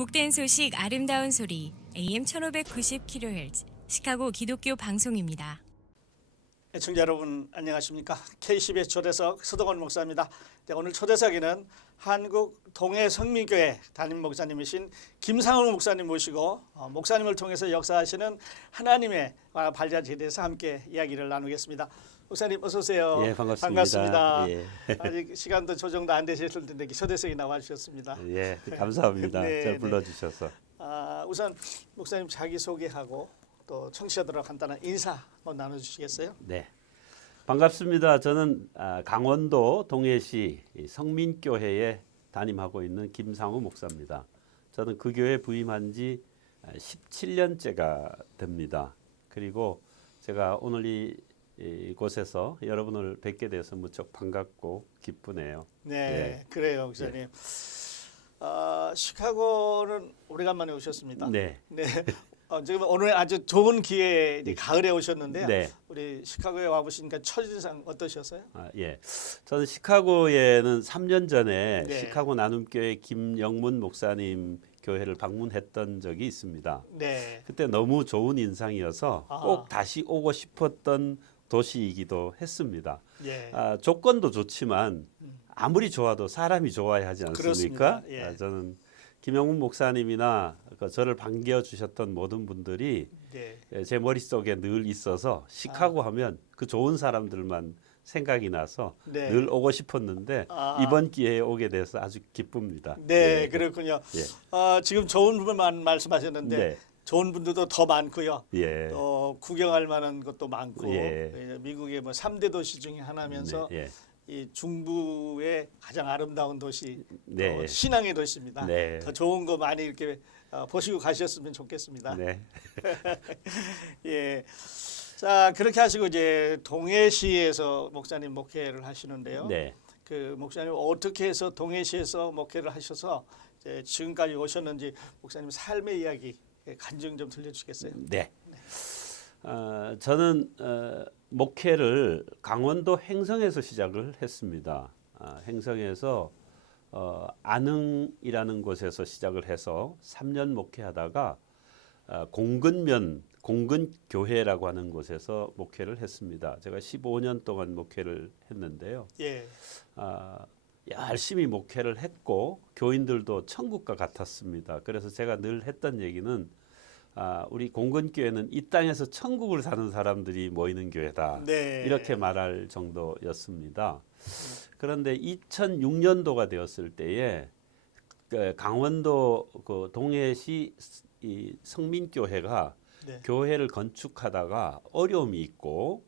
복된 소식 아름다운 소리 AM 1590kHz 시카고 기독교 방송입니다. 애청자 여러분 안녕하십니까? KCBS 초대석 서동원 목사입니다. 네, 오늘 초대석에는 한국 동해성민교회 담임 목사님이신 김상훈 목사님 모시고 목사님을 통해서 역사하시는 하나님의 발자취에 대해서 함께 이야기를 나누겠습니다. 목사님 어서 오세요. 예, 반갑습니다. 반갑습니다. 예. 아직 시간도 조정도 안 되셨을 텐데 초대석에 나와주셨습니다. 예, 감사합니다. 네, 저 불러주셔서. 우선 목사님 자기 소개하고 또 청취자들하고 간단한 인사 한번 나눠주시겠어요? 네, 반갑습니다. 저는 강원도 동해시 성민교회에 담임하고 있는 김상우 목사입니다. 저는 그 교회 부임한 지 17년째가 됩니다. 그리고 제가 오늘 이곳에서 여러분을 뵙게 돼서 무척 반갑고 기쁘네요. 네, 예. 그래요, 목사님. 시카고는 오래간만에 오셨습니다. 네. 네. 지금 오늘 아주 좋은 기회에 이제 가을에 오셨는데요. 네. 우리 시카고에 와보시니까 첫인상 어떠셨어요? 예. 저는 시카고에는 3년 전에 네. 시카고 나눔교회 김영문 목사님 교회를 방문했던 적이 있습니다. 네. 그때 너무 좋은 인상이어서 꼭 다시 오고 싶었던 도시이기도 했습니다. 예. 조건도 좋지만 아무리 좋아도 사람이 좋아야 하지 않습니까? 그렇습니다. 예. 저는 김영문 목사님이나 저를 반겨주셨던 모든 분들이 네. 제 머릿속에 늘 있어서 시카고 하면 그 좋은 사람들만 생각이 나서 네. 늘 오고 싶었는데 이번 기회에 오게 돼서 아주 기쁩니다. 네, 예. 그렇군요. 예. 지금 좋은 분만 말씀하셨는데 네. 좋은 분들도 더 많고요. 예. 또 구경할 만한 것도 많고 예. 미국의 뭐 3대 도시 중에 하나면서 네, 예. 이 중부의 가장 아름다운 도시, 네. 또 신앙의 도시입니다. 네. 더 좋은 거 많이 이렇게 보시고 가셨으면 좋겠습니다. 네. 예. 자, 그렇게 하시고 이제 동해시에서 목사님 목회를 하시는데요. 네. 그 목사님 어떻게 해서 동해시에서 목회를 하셔서 이제 지금까지 오셨는지 목사님 삶의 이야기 간증 좀 들려주시겠어요? 네. 저는 목회를 강원도 횡성에서 시작을 했습니다. 횡성에서 안흥이라는 곳에서 시작을 해서 3년 목회하다가 공근교회라고 하는 곳에서 목회를 했습니다. 제가 15년 동안 목회를 했는데요. 예. 열심히 목회를 했고 교인들도 천국과 같았습니다. 그래서 제가 늘 했던 얘기는 우리 공근교회는 이 땅에서 천국을 사는 사람들이 모이는 교회다. 네. 이렇게 말할 정도였습니다. 그런데 2006년도가 되었을 때에 강원도 그 동해시 이 성민교회가 네. 교회를 건축하다가 어려움이 있고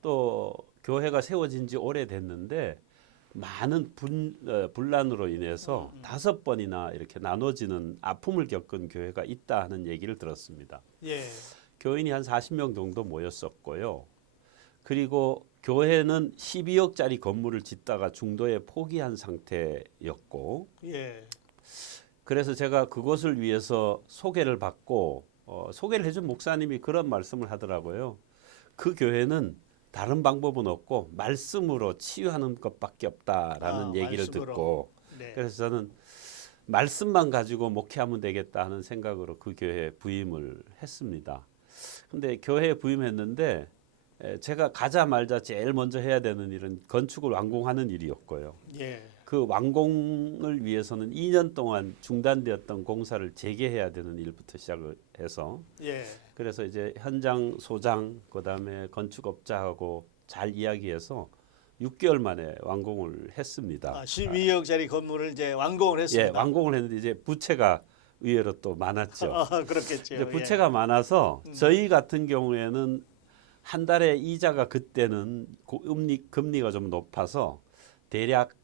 또 교회가 세워진 지 오래됐는데 많은 분란으로 인해서 5번이나 이렇게 나눠지는 아픔을 겪은 교회가 있다 하는 얘기를 들었습니다. 예. 교인이 한 40명 정도 모였었고요. 그리고 교회는 12억짜리 건물을 짓다가 중도에 포기한 상태였고, 예. 그래서 제가 그것을 위해서 소개를 받고 소개를 해준 목사님이 그런 말씀을 하더라고요. 그 교회는 다른 방법은 없고 말씀으로 치유하는 것밖에 없다라는 얘기를 말씀으로. 듣고 네. 그래서 저는 말씀만 가지고 목회하면 되겠다 하는 생각으로 그 교회에 부임을 했습니다. 근데 교회에 부임했는데 제가 가자마자 제일 먼저 해야 되는 일은 건축을 완공하는 일이었고요. 예. 그 완공을 위해서는 2년 동안 중단되었던 공사를 재개해야 되는 일부터 시작을 해서 예. 그래서 이제 현장 소장 그다음에 건축업자하고 잘 이야기해서 6개월 만에 완공을 했습니다. 12억짜리 건물을 이제 완공을 했습니다. 예, 완공을 했는데 이제 부채가 의외로 또 많았죠. 그렇겠죠. 이제 부채가 많아서 저희 같은 경우에는 한 달에 이자가 그때는 금리가 좀 높아서 대략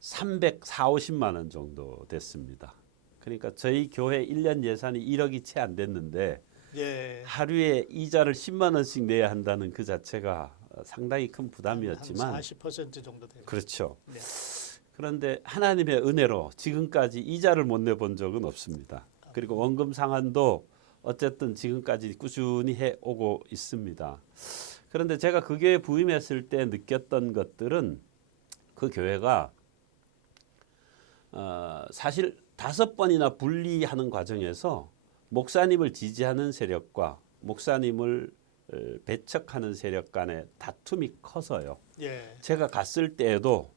340~50만 원 정도 됐습니다. 그러니까 저희 교회 1년 예산이 1억이 채 안 됐는데 예. 하루에 이자를 10만 원씩 내야 한다는 그 자체가 상당히 큰 부담이었지만 한 40% 정도 돼요. 그렇죠. 네. 그런데 하나님의 은혜로 지금까지 이자를 못 내본 적은 없습니다. 그리고 원금 상환도 어쨌든 지금까지 꾸준히 해오고 있습니다. 그런데 제가 그 교회에 부임했을 때 느꼈던 것들은 그 교회가 사실 5번이나 분리하는 과정에서 목사님을 지지하는 세력과 목사님을 배척하는 세력 간의 다툼이 커서요. 예. 제가 갔을 때에도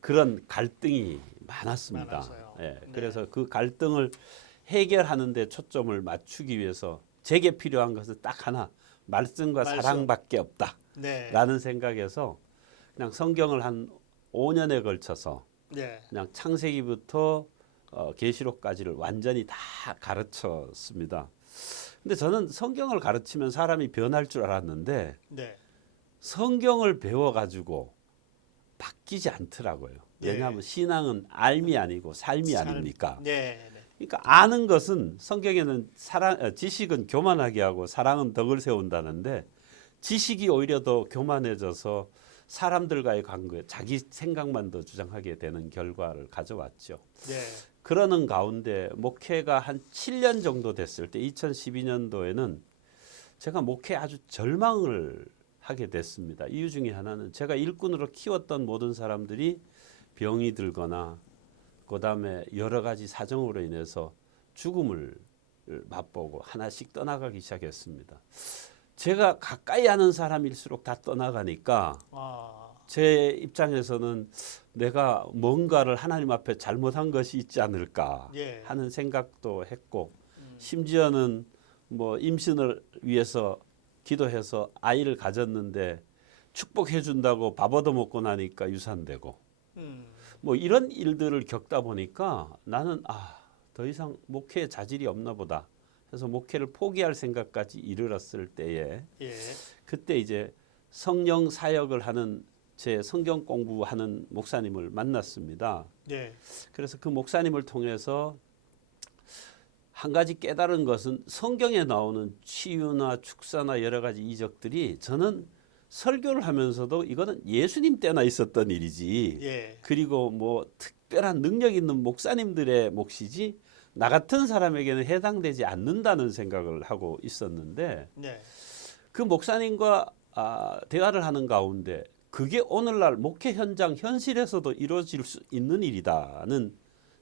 그런 갈등이 많았습니다. 많았어요. 예, 네. 그래서 그 갈등을 해결하는 데 초점을 맞추기 위해서 제게 필요한 것은 딱 하나, 말씀과 말씀. 사랑밖에 없다라는 네. 생각에서 그냥 성경을 한 5년에 걸쳐서 네. 그냥 창세기부터 계시록까지를 완전히 다 가르쳤습니다. 근데 저는 성경을 가르치면 사람이 변할 줄 알았는데 네. 성경을 배워가지고 바뀌지 않더라고요. 예. 왜냐하면 신앙은 알미 아니고 삶이 삶. 아닙니까? 네. 네. 그러니까 아는 것은 성경에는 지식은 교만하게 하고 사랑은 덕을 세운다는데 지식이 오히려 더 교만해져서 사람들과의 관계, 자기 생각만 더 주장하게 되는 결과를 가져왔죠. 네. 그러는 가운데 목회가 한 7년 정도 됐을 때 2012년도에는 제가 목회에 아주 절망을 하게 됐습니다. 이유 중에 하나는 제가 일꾼으로 키웠던 모든 사람들이 병이 들거나 그다음에 여러 가지 사정으로 인해서 죽음을 맛보고 하나씩 떠나가기 시작했습니다. 제가 가까이 하는 사람일수록 다 떠나가니까 아. 제 입장에서는 내가 뭔가를 하나님 앞에 잘못한 것이 있지 않을까 예. 하는 생각도 했고 심지어는 뭐 임신을 위해서 기도해서 아이를 가졌는데 축복해 준다고 밥 얻어 먹고 나니까 유산되고 뭐 이런 일들을 겪다 보니까 나는 더 이상 목회에 자질이 없나 보다 해서 목회를 포기할 생각까지 이르렀을 때에 예. 그때 이제 성령 사역을 하는 제 성경 공부하는 목사님을 만났습니다. 네. 그래서 그 목사님을 통해서 한 가지 깨달은 것은 성경에 나오는 치유나 축사나 여러 가지 이적들이 저는 설교를 하면서도 이거는 예수님 때나 있었던 일이지. 예. 그리고 뭐 특별한 능력 있는 목사님들의 몫이지 나 같은 사람에게는 해당되지 않는다는 생각을 하고 있었는데 네. 그 목사님과 대화를 하는 가운데 그게 오늘날 목회 현장 현실에서도 이루어질 수 있는 일이다는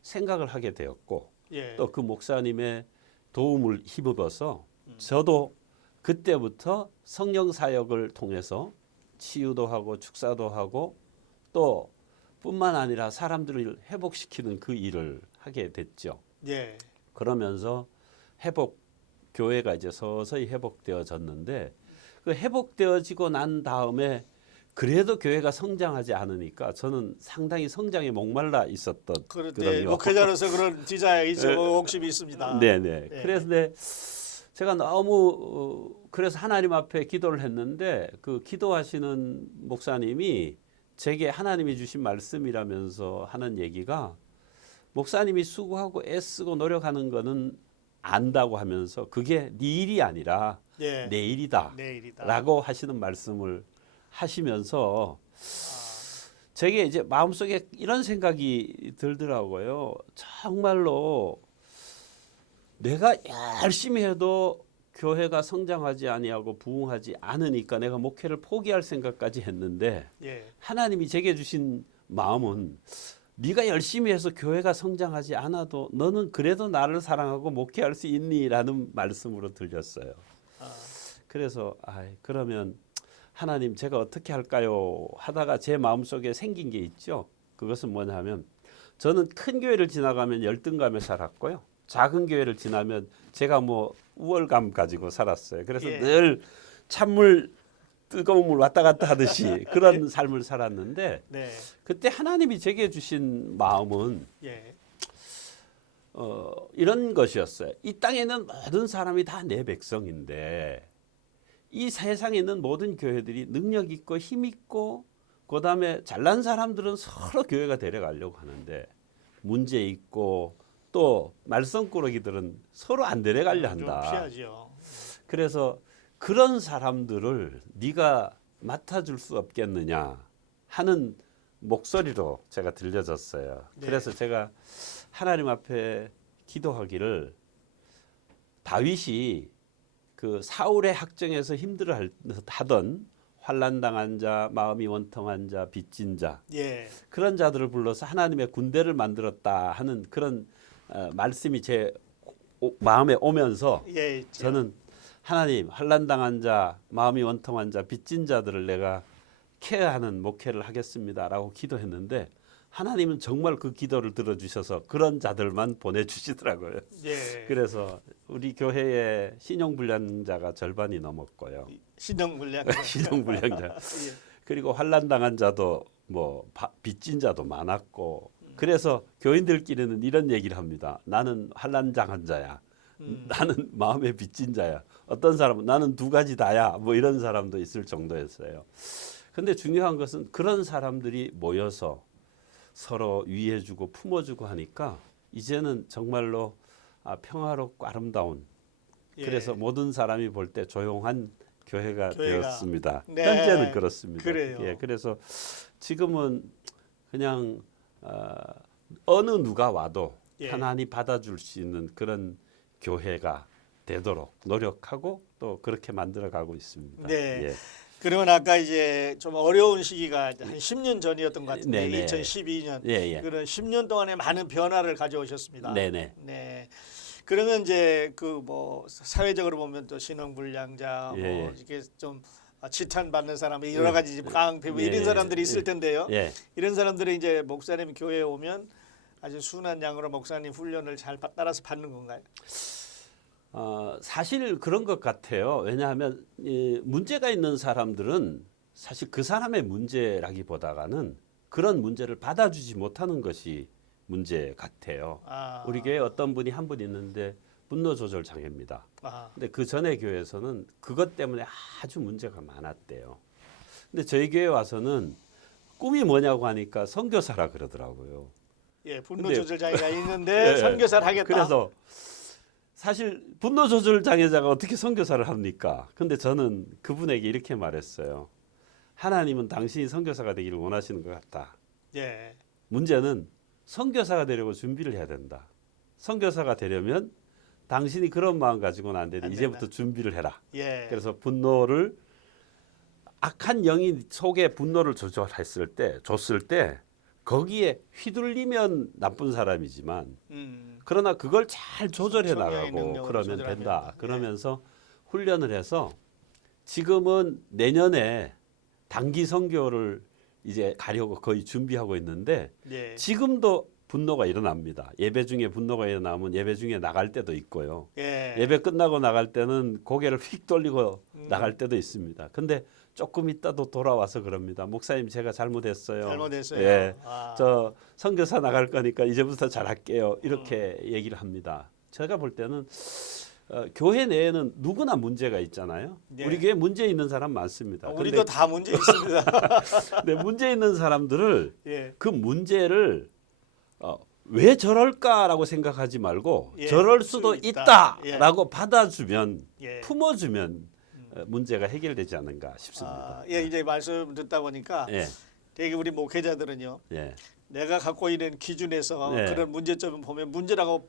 생각을 하게 되었고 예. 또 그 목사님의 도움을 힘입어서 저도 그때부터 성령 사역을 통해서 치유도 하고 축사도 하고 또 뿐만 아니라 사람들을 회복시키는 그 일을 하게 됐죠. 예. 그러면서 교회가 이제 서서히 회복되어졌는데 그 회복되어지고 난 다음에 그래도 교회가 성장하지 않으니까 저는 상당히 성장에 목말라 있었던 그런데 목회자로서 그런 디자인이 욕심이 있습니다. 네네. 네. 그래서 제가 너무 그래서 하나님 앞에 기도를 했는데 그 기도하시는 목사님이 제게 하나님이 주신 말씀이라면서 하는 얘기가 목사님이 수고하고 애쓰고 노력하는 거는 안다고 하면서 그게 네 일이 아니라 예. 내 일이다 내일이다. 라고 하시는 말씀을 하시면서 제게 이제 마음속에 이런 생각이 들더라고요. 정말로 내가 열심히 해도 교회가 성장하지 아니하고 부흥하지 않으니까 내가 목회를 포기할 생각까지 했는데 예. 하나님이 제게 주신 마음은 네가 열심히 해서 교회가 성장하지 않아도 너는 그래도 나를 사랑하고 목회할 수 있니라는 말씀으로 들렸어요. 그래서 그러면 하나님 제가 어떻게 할까요? 하다가 제 마음속에 생긴 게 있죠. 그것은 뭐냐면 저는 큰 교회를 지나가면 열등감에 살았고요. 작은 교회를 지나면 제가 뭐 우월감 가지고 살았어요. 그래서 예. 늘 찬물 뜨거운 물 왔다 갔다 하듯이 그런 삶을 살았는데 네. 그때 하나님이 제게 주신 마음은 예. 이런 것이었어요. 이 땅에 있는 모든 사람이 다 내 백성인데 이 세상에 있는 모든 교회들이 능력 있고 힘 있고 그다음에 잘난 사람들은 서로 교회가 데려가려고 하는데 문제 있고 또 말썽꾸러기들은 서로 안 데려가려 좀 한다. 피하죠. 그래서 그런 사람들을 네가 맡아줄 수 없겠느냐 하는 목소리로 제가 들려졌어요. 네. 그래서 제가 하나님 앞에 기도하기를 다윗이 그 사울의 학정에서 힘들어하던 환난당한 자, 마음이 원통한 자, 빚진 자 예. 그런 자들을 불러서 하나님의 군대를 만들었다 하는 그런 말씀이 제 마음에 오면서 예, 있죠. 저는 하나님 환난당한 자, 마음이 원통한 자, 빚진 자들을 내가 케어하는 목회를 하겠습니다라고 기도했는데 하나님은 정말 그 기도를 들어주셔서 그런 자들만 보내주시더라고요. 예. 그래서 우리 교회의 신용불량자가 절반이 넘었고요. 신용불량. 신용불량자. 예. 그리고 환난당한 자도 뭐 빚진 자도 많았고 그래서 교인들끼리는 이런 얘기를 합니다. 나는 환난당한 자야. 나는 마음에 빚진 자야. 어떤 사람은 나는 두 가지 다야. 뭐 이런 사람도 있을 정도였어요. 근데 중요한 것은 그런 사람들이 모여서 서로 위해주고 품어주고 하니까 이제는 정말로 평화롭고 아름다운 예. 그래서 모든 사람이 볼 때 조용한 교회가 되었습니다. 네. 현재는 그렇습니다. 그래요. 예, 그래서 지금은 그냥 어느 누가 와도 예. 편안히 받아줄 수 있는 그런 교회가 되도록 노력하고 또 그렇게 만들어가고 있습니다. 네. 예. 그러면 아까 이제 좀 어려운 시기가 한 10년 전이었던 것 같은데 네네. 2012년 예, 예. 그런 10년 동안에 많은 변화를 가져오셨습니다. 네네. 네. 그러면 이제 그 뭐 사회적으로 보면 또 신용불량자 예, 뭐 예. 이렇게 좀 지탄받는 사람 여러 가지 깡패 뭐 예, 이런 예, 사람들이 예. 있을 텐데요. 예. 이런 사람들이 이제 목사님 교회에 오면 아주 순한 양으로 목사님 훈련을 잘 따라서 받는 건가요? 사실 그런 것 같아요. 왜냐하면 문제가 있는 사람들은 사실 그 사람의 문제라기보다는 그런 문제를 받아주지 못하는 것이 문제 같아요. 우리 교회 어떤 분이 한 분 있는데 분노 조절 장애입니다. 근데 그 전에 교회에서는 그것 때문에 아주 문제가 많았대요. 근데 저희 교회 와서는 꿈이 뭐냐고 하니까 선교사라 그러더라고요. 예, 분노 조절 장애가 있는데 예, 선교사를 하겠다. 그래서 사실 분노 조절 장애자가 어떻게 선교사를 합니까? 근데 저는 그분에게 이렇게 말했어요. 하나님은 당신이 선교사가 되기를 원하시는 것 같다. 예. 문제는 선교사가 되려고 준비를 해야 된다. 선교사가 되려면 당신이 그런 마음 가지고는 안 되니 안 이제부터 된다. 준비를 해라. 예. 그래서 분노를 악한 영이 속에 분노를 줬을 때 거기에 휘둘리면 나쁜 사람이지만 그러나 그걸 잘 조절해 성령의 나가고 능력으로 그러면 조절하면. 된다. 예. 그러면서 훈련을 해서 지금은 내년에 단기 선교를 이제 가려고 거의 준비하고 있는데 예. 지금도 분노가 일어납니다. 예배 중에 분노가 일어나면 예배 중에 나갈 때도 있고요. 예. 예배 끝나고 나갈 때는 고개를 휙 돌리고 나갈 때도 있습니다. 근데 조금 있다도 돌아와서 그럽니다. 목사님 제가 잘못했어요. 잘못했어요. 예. 아. 저 선교사 나갈 거니까 이제부터 잘할게요. 이렇게 얘기를 합니다. 제가 볼 때는 교회 내에는 누구나 문제가 있잖아요. 예. 우리 교회 문제 있는 사람 많습니다. 우리도 다 문제 있습니다. 근데 문제 있는 사람들을 예. 그 문제를 왜 저럴까라고 생각하지 말고 예, 저럴 수도 수 있다라고 받아주면 예. 품어주면 문제가 해결되지 않는가 싶습니다. 예, 이제 말씀 듣다 보니까 예, 되게 우리 목회자들은요. 예, 내가 갖고 있는 기준에서 네. 그런 문제점을 보면 문제라고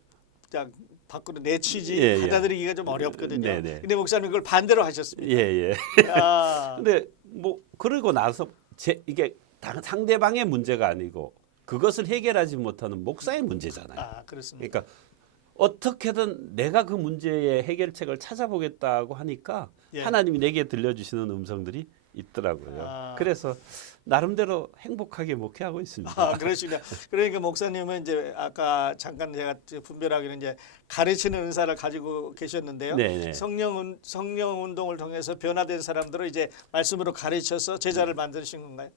그냥 밖으로 내치지 예, 예. 받아들이기가 좀 어렵거든요. 네, 네. 근데 목사님 그걸 반대로 하셨습니다. 예, 예. 아, 근데 뭐 그러고 나서 이게 상대방의 문제가 아니고 그것을 해결하지 못하는 목사의 문제잖아요. 그렇습니다. 그러니까 어떻게든 내가 그 문제의 해결책을 찾아보겠다고 하니까 예. 하나님이 내게 들려주시는 음성들이 있더라고요. 그래서 나름대로 행복하게 목회하고 있습니다. 그러시군요. 그러니까 목사님은 이제 아까 잠깐 제가 분별하기는 이제 가르치는 은사를 가지고 계셨는데요. 네네. 성령 운동을 통해서 변화된 사람들을 이제 말씀으로 가르쳐서 제자를 만드신 건가요?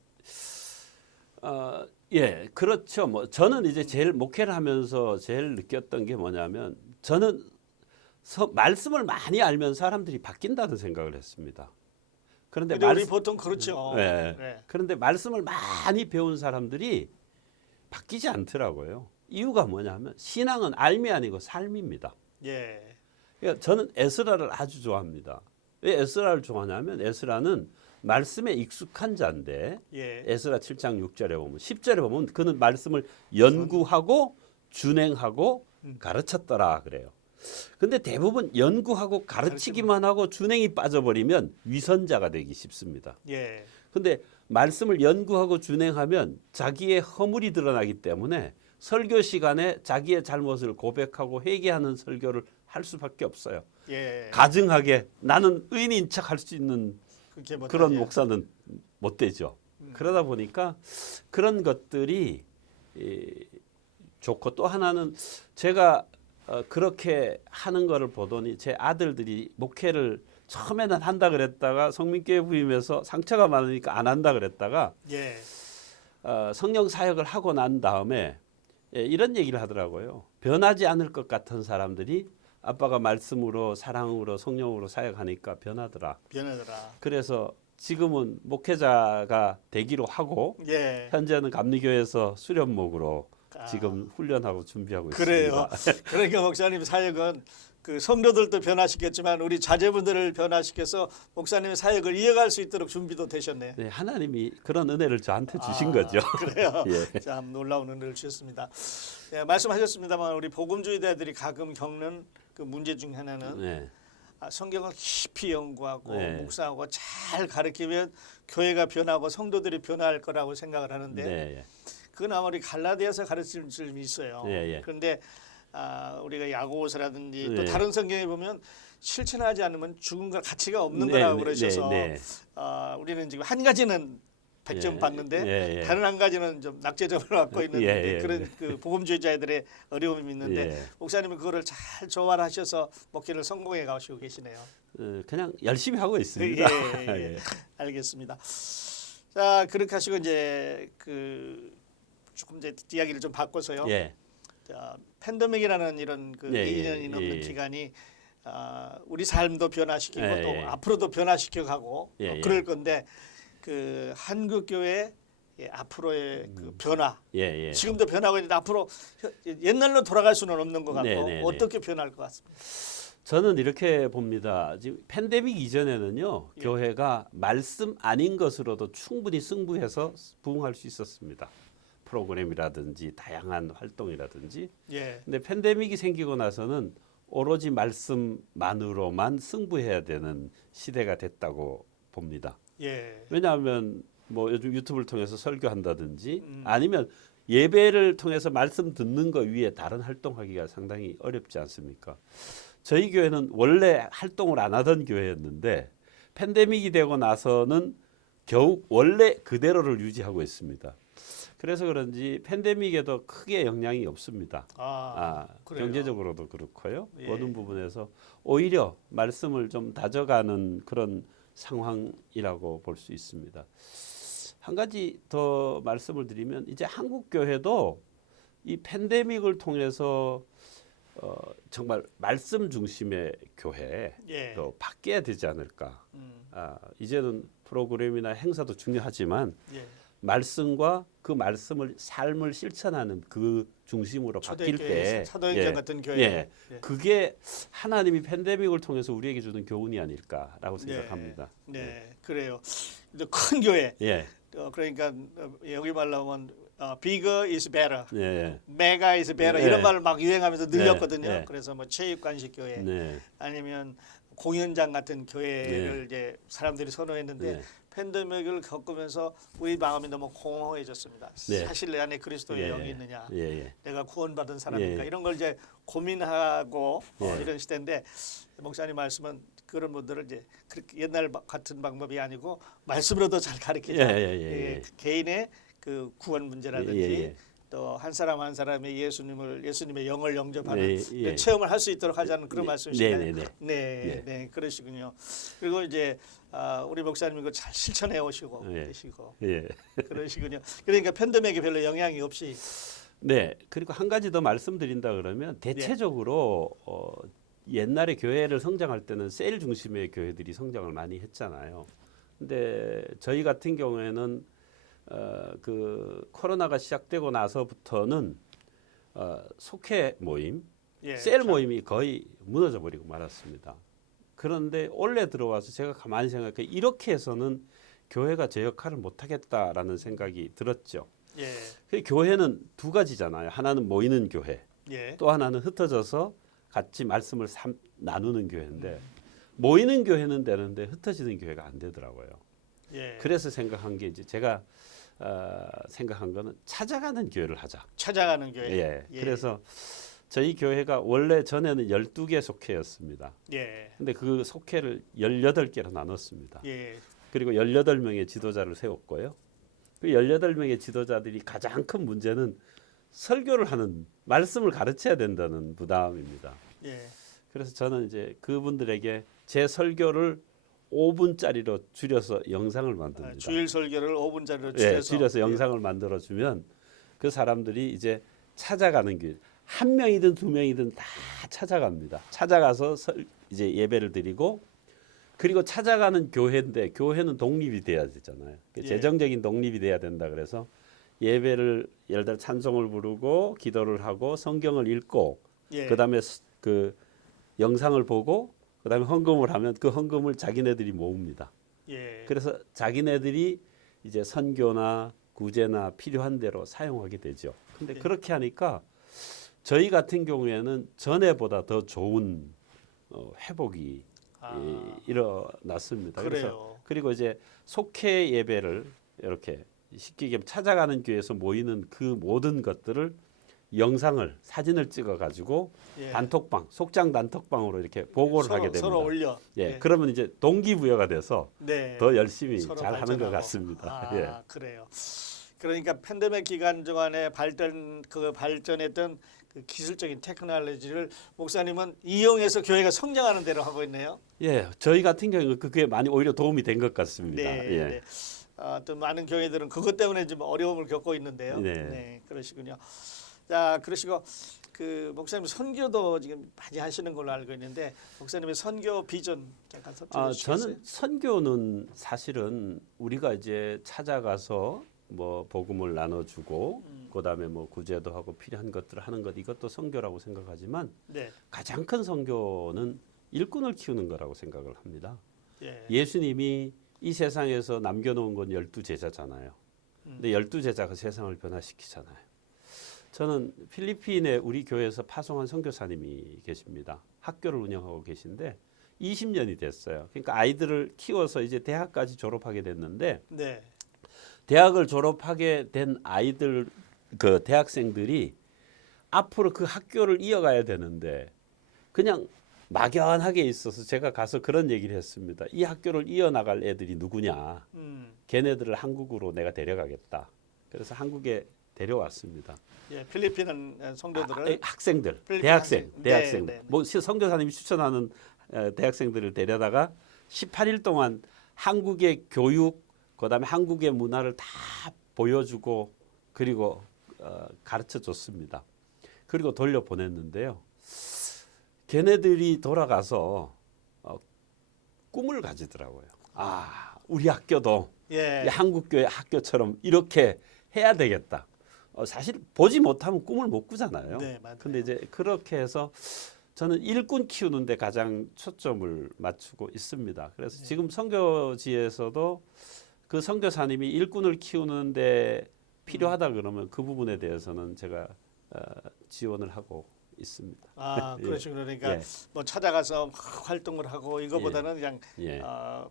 예, 그렇죠. 뭐 저는 이제 제일 목회를 하면서 제일 느꼈던 게 뭐냐면 저는 말씀을 많이 알면 사람들이 바뀐다는 생각을 했습니다. 그런데 근데 우리 보통 그렇죠. 네. 네. 그런데 말씀을 많이 배운 사람들이 바뀌지 않더라고요. 이유가 뭐냐면 신앙은 알미 아니고 삶입니다. 예. 그러니까 저는 에스라를 아주 좋아합니다. 왜 에스라를 좋아하냐면 에스라는 말씀에 익숙한 자인데 예. 에스라 7장 6절에 보면 10절에 보면 그는 말씀을 연구하고 준행하고 가르쳤더라 그래요. 근데 대부분 연구하고 가르치기만 하고 준행이 빠져버리면 위선자가 되기 쉽습니다. 예. 근데 말씀을 연구하고 준행하면 자기의 허물이 드러나기 때문에 설교 시간에 자기의 잘못을 고백하고 회개하는 설교를 할 수밖에 없어요. 예. 가증하게 나는 의인인 척 할 수 있는 그렇게 못하죠. 그런 목사는 못 되죠. 그러다 보니까 그런 것들이 좋고 또 하나는 제가 그렇게 하는 거를 보더니 제 아들들이 목회를 처음에는 한다 그랬다가 성민교회 부임해서 상처가 많으니까 안 한다 그랬다가 예. 성령 사역을 하고 난 다음에 이런 얘기를 하더라고요. 변하지 않을 것 같은 사람들이 아빠가 말씀으로 사랑으로 성령으로 사역하니까 변하더라. 변하더라. 그래서 지금은 목회자가 되기로 하고 예. 현재는 감리교회에서 수련목으로 아. 지금 훈련하고 준비하고 그래요. 있습니다. 그러니까 목사님 사역은 그 성도들도 변화시켰지만 우리 자제분들을 변화시켜서 목사님의 사역을 이어갈 수 있도록 준비도 되셨네요. 네, 하나님이 그런 은혜를 저한테 주신 아, 거죠. 그래요. 예. 참 놀라운 은혜를 주셨습니다. 예, 말씀하셨습니다만 우리 복음주의자들이 가끔 겪는 그 문제 중 하나는 네. 성경을 깊이 연구하고 네. 묵상하고 잘 가르치면 교회가 변하고 성도들이 변할 거라고 생각을 하는데 네. 그건 아마 우리 갈라디아서 가르치는 점이 있어요. 예. 그런데 우리가 야고보서라든지 또 네. 다른 성경에 보면 실천하지 않으면 죽음과 가치가 없는 네, 거라고 네, 그러셔서 네, 네. 우리는 지금 한 가지는 100점 예, 받는데 예. 다른 한 가지는 좀 낙제점을 받고 있는 예. 그런 그 복음주의자들의 어려움이 있는데 예. 목사님은 그거를 잘 조화하셔서 목회를 성공해 가시고 계시네요. 그냥 열심히 하고 있습니다. 예. 알겠습니다. 자 그렇게 하시고 이제 그 조금 이제 이야기를 좀 바꿔서요. 예. 자, 팬데믹이라는 이런 그 예, 2년이 넘는 예. 기간이 우리 삶도 변화시키고 예, 또 예. 앞으로도 변화시켜 가고 예, 그럴 건데 그 한국 교회 앞으로의 그 변화 예. 지금도 변하고 있는데 앞으로 옛날로 돌아갈 수는 없는 것 같고 네, 네, 네. 어떻게 변할 것 같습니다. 저는 이렇게 봅니다. 지금 팬데믹 이전에는요, 예. 교회가 말씀 아닌 것으로도 충분히 승부해서 부응할 수 있었습니다. 프로그램이라든지 다양한 활동이라든지. 예, 근데 팬데믹이 생기고 나서는 오로지 말씀만으로만 승부해야 되는 시대가 됐다고 봅니다. 예, 왜냐하면 뭐 요즘 유튜브를 통해서 설교한다든지 아니면 예배를 통해서 말씀 듣는 거 위에 다른 활동하기가 상당히 어렵지 않습니까? 저희 교회는 원래 활동을 안 하던 교회였는데 팬데믹이 되고 나서는 겨우 원래 그대로를 유지하고 있습니다. 그래서 그런지 팬데믹에도 크게 영향이 없습니다. 그래요? 경제적으로도 그렇고요. 예. 모든 부분에서 오히려 말씀을 좀 다져가는 그런 상황이라고 볼 수 있습니다. 한 가지 더 말씀을 드리면 이제 한국 교회도 이 팬데믹을 통해서 정말 말씀 중심의 교회로 예, 바뀌어야 되지 않을까. 이제는 프로그램이나 행사도 중요하지만 예. 말씀과 그 말씀을 삶을 실천하는 그 중심으로 바뀔 때 사도행전 같은 교회. 예, 그게 하나님이 팬데믹을 통해서 우리에게 주는 교훈이 아닐까라고 생각합니다. 네, 그래요. 근데 큰 교회. 예, 그러니까 여기 말로 하면 bigger is better, 예, mega is better 네. 이런 말을 막 유행하면서 늘렸거든요. 네. 그래서 뭐 체육관식 교회 네, 아니면 공연장 같은 교회를 네. 이제 사람들이 선호했는데 네. 팬데믹을 겪으면서 우리 마음이 너무 공허해졌습니다. 네. 사실 내 안에 그리스도의 예, 영이 있느냐, 예, 내가 구원받은 사람인가 예. 이런 걸 이제 고민하고 예. 이런 시대인데 목사님 말씀은 그런 분들을 이제 그렇게 옛날 같은 방법이 아니고 말씀으로도 잘 가르치자. 예. 개인의 그 구원 문제라든지 예. 또 한 사람 한 사람의 예수님의 영을 영접하는 예. 체험을 할 수 있도록 하자는 그런 말씀이시네요. 네. 네, 그러시군요. 그리고 이제 우리 목사님 이거 잘 실천해 오시고 계시고 예. 그러시군요. 그러니까 팬데믹에 별로 영향이 없이 네. 그리고 한 가지 더 말씀드린다 그러면 대체적으로 옛날에 교회를 성장할 때는 세일 중심의 교회들이 성장을 많이 했잖아요. 근데 저희 같은 경우에는 그 코로나가 시작되고 나서부터는 속회 모임, 셀 모임이 거의 무너져 버리고 말았습니다. 그런데 올해 들어와서 제가 가만히 생각해 이렇게 해서는 교회가 제 역할을 못하겠다라는 생각이 들었죠. 예, 그 교회는 두 가지잖아요. 하나는 모이는 교회, 예, 또 하나는 흩어져서 같이 말씀을 나누는 교회인데 모이는 교회는 되는데 흩어지는 교회가 안 되더라고요. 예, 그래서 생각한 게 이제 제가 생각한 거는 찾아가는 교회를 하자. 찾아가는 교회. 예. 그래서 저희 교회가 원래 전에는 12개 속회였습니다. 예. 근데 그 속회를 18개로 나눴습니다. 예. 그리고 18명의 지도자를 세웠고요. 그 18명의 지도자들이 가장 큰 문제는 설교를 하는, 말씀을 가르쳐야 된다는 부담입니다. 예. 그래서 저는 이제 그분들에게 제 설교를 5분짜리로 줄여서 영상을 만듭니다. 주일 설교를 5분짜리로 예, 줄여서 줄여서 영상을 만들어 주면 그 사람들이 이제 찾아가는 길, 한 명이든 두 명이든 다 찾아갑니다. 찾아가서 이제 예배를 드리고, 그리고 찾아가는 교회인데 교회는 독립이 돼야 되잖아요. 예. 재정적인 독립이 돼야 된다. 그래서 예배를 예를 들어 찬송을 부르고 기도를 하고 성경을 읽고 예. 그다음에 그 영상을 보고 그다음에 헌금을 하면 그 헌금을 자기네들이 모읍니다. 예. 그래서 자기네들이 이제 선교나 구제나 필요한 대로 사용하게 되죠. 근데 예. 그렇게 하니까 저희 같은 경우에는 전에보다 더 좋은 회복이 일어났습니다. 그래요. 그리고 이제 속회 예배를 이렇게 쉽게 찾아가는 교회에서 모이는 그 모든 것들을 영상을 사진을 찍어 가지고 예. 단톡방, 속장 단톡방으로 이렇게 보고를 하게 됩니다. 서로 올려. 예, 그러면 이제 동기부여가 돼서 네. 더 열심히 서로 잘 하는 것 발전하고. 같습니다. 아, 예. 그래요. 그러니까 팬데믹 기간 동안에 발전했던 그 기술적인 테크놀로지를 목사님은 이용해서 교회가 성장하는 대로 하고 있네요. 예, 저희 같은 경우는 그게 많이 오히려 도움이 된 것 같습니다. 네. 예. 네. 또 많은 교회들은 그것 때문에 좀 어려움을 겪고 있는데요. 네. 그러시군요. 자, 그러시고 그 목사님 선교도 지금 많이 하시는 걸로 알고 있는데 목사님의 선교 비전 잠깐 설명해 주시겠어요? 저는 선교는 사실은 우리가 이제 찾아가서 뭐 복음을 나눠주고 그다음에 뭐 구제도 하고 필요한 것들을 하는 것, 이것도 선교라고 생각하지만 네. 가장 큰 선교는 일꾼을 키우는 거라고 생각을 합니다. 예. 예수님이 이 세상에서 남겨놓은 건 12제자잖아요. 근데 12제자가 세상을 변화시키잖아요. 저는 필리핀에 우리 교회에서 파송한 선교사님이 계십니다. 학교를 운영하고 계신데 20년이 됐어요. 그러니까 아이들을 키워서 이제 대학까지 졸업하게 됐는데 네. 대학을 졸업하게 된 아이들, 그 대학생들이 앞으로 그 학교를 이어가야 되는데 그냥 막연하게 있어서 제가 가서 그런 얘기를 했습니다. 이 학교를 이어나갈 애들이 누구냐. 걔네들을 한국으로 내가 데려가겠다. 그래서 한국에 데려왔습니다. 예, 필리핀 성도들을 학생들, 필리핀 대학생. 네, 네. 뭐 선교사님이 추천하는 대학생들을 데려다가 18일 동안 한국의 교육, 그다음에 한국의 문화를 다 보여주고 그리고 가르쳐 줬습니다. 그리고 돌려 보냈는데요. 걔네들이 돌아가서 꿈을 가지더라고요. 아, 우리 학교도 예. 한국교회 학교처럼 이렇게 해야 되겠다. 사실 보지 못하면 꿈을 못 꾸잖아요. 네, 맞아요. 근데 이제 그렇게 해서 저는 일꾼 키우는데 가장 초점을 맞추고 있습니다. 그래서 지금 선교지에서도 그 선교사님이 일꾼을 키우는데 필요하다 그러면 그 부분에 대해서는 제가 지원을 하고 있습니다. 아, 그렇죠. 그러니까 예. 뭐 찾아가서 막 활동을 하고 이거보다는 그냥 예.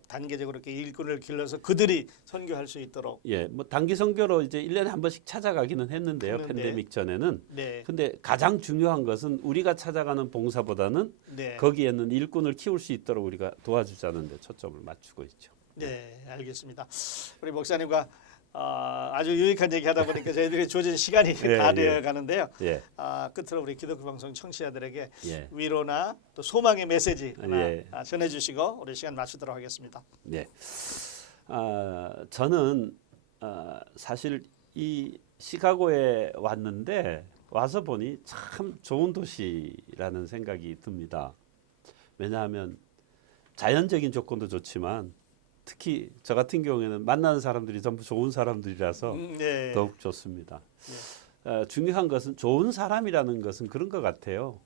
단계적으로 이렇게 일꾼을 길러서 그들이 선교할 수 있도록. 예, 뭐 단기 선교로 이제 1년에 한 번씩 찾아가기는 했는데요. 했는데. 팬데믹 전에는. 네. 근데 가장 중요한 것은 우리가 찾아가는 봉사보다는 네. 거기에는 일꾼을 키울 수 있도록 우리가 도와주자는 데 초점을 맞추고 있죠. 네, 알겠습니다. 우리 목사님과 아주 유익한 얘기하다 보니까 저희들이 주어진 시간이 다 되어 가는데요. 예. 끝으로 우리 기독교 방송 청취자들에게 예. 위로나 또 소망의 메시지 하나 예. 전해주시고 우리 시간 마치도록 하겠습니다. 네. 저는 사실 이 시카고에 왔는데 와서 보니 참 좋은 도시라는 생각이 듭니다. 왜냐하면 자연적인 조건도 좋지만 특히 저 같은 경우에는 만나는 사람들이 전부 좋은 사람들이라서 네. 더욱 좋습니다. 중요한 것은 좋은 사람이라는 것은 그런 것 같아요.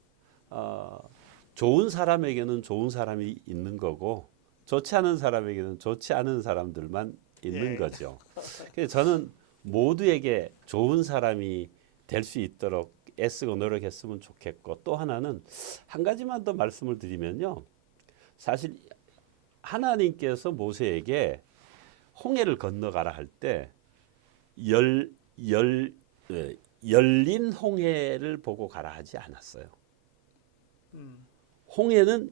좋은 사람에게는 좋은 사람이 있는 거고 좋지 않은 사람에게는 좋지 않은 사람들만 있는 예. 거죠. 그래서 저는 모두에게 좋은 사람이 될 수 있도록 애쓰고 노력했으면 좋겠고 또 하나는 한 가지만 더 말씀을 드리면요. 사실 하나님께서 모세에게 홍해를 건너가라 할 때 열린 홍해를 보고 가라 하지 않았어요. 음. 홍해는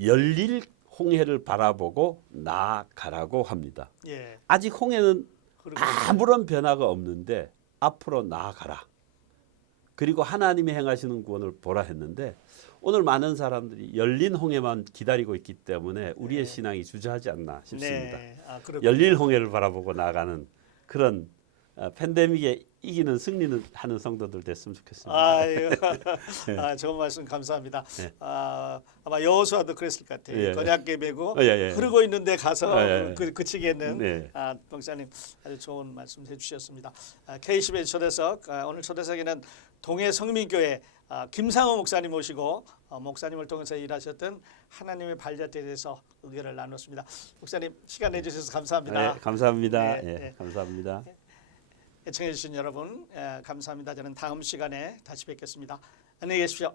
열릴 홍해를 바라보고 나아가라고 합니다. 예. 아직 홍해는 그리고 아무런 변화가 없는데 앞으로 나아가라. 그리고 하나님이 행하시는 구원을 보라 했는데 오늘 많은 사람들이 열린 홍해만 기다리고 있기 때문에 우리의 네. 신앙이 주저하지 않나 싶습니다. 네. 아, 그렇군요. 열릴 홍해를 바라보고 나아가는 그런 팬데믹에 이기는 승리는 하는 성도들 됐으면 좋겠습니다. 아유, 좋은 말씀 감사합니다. 네. 아마 여호수아도 그랬을 것 같아요. 예. 언약궤 메고 예. 흐르고 있는데 가서 예. 그치겠는 네. 목사님 아주 좋은 말씀 해주셨습니다. K10의 초대석 오늘 초대석에는 동해 성민교회 김상호 목사님 모시고 목사님을 통해서 일하셨던 하나님의 발자취에 대해서 의견을 나눴습니다. 목사님 시간 내주셔서 감사합니다. 네, 감사합니다. 네, 예, 네. 감사합니다. 애청해 주신 여러분 감사합니다. 저는 다음 시간에 다시 뵙겠습니다. 안녕히 계십시오.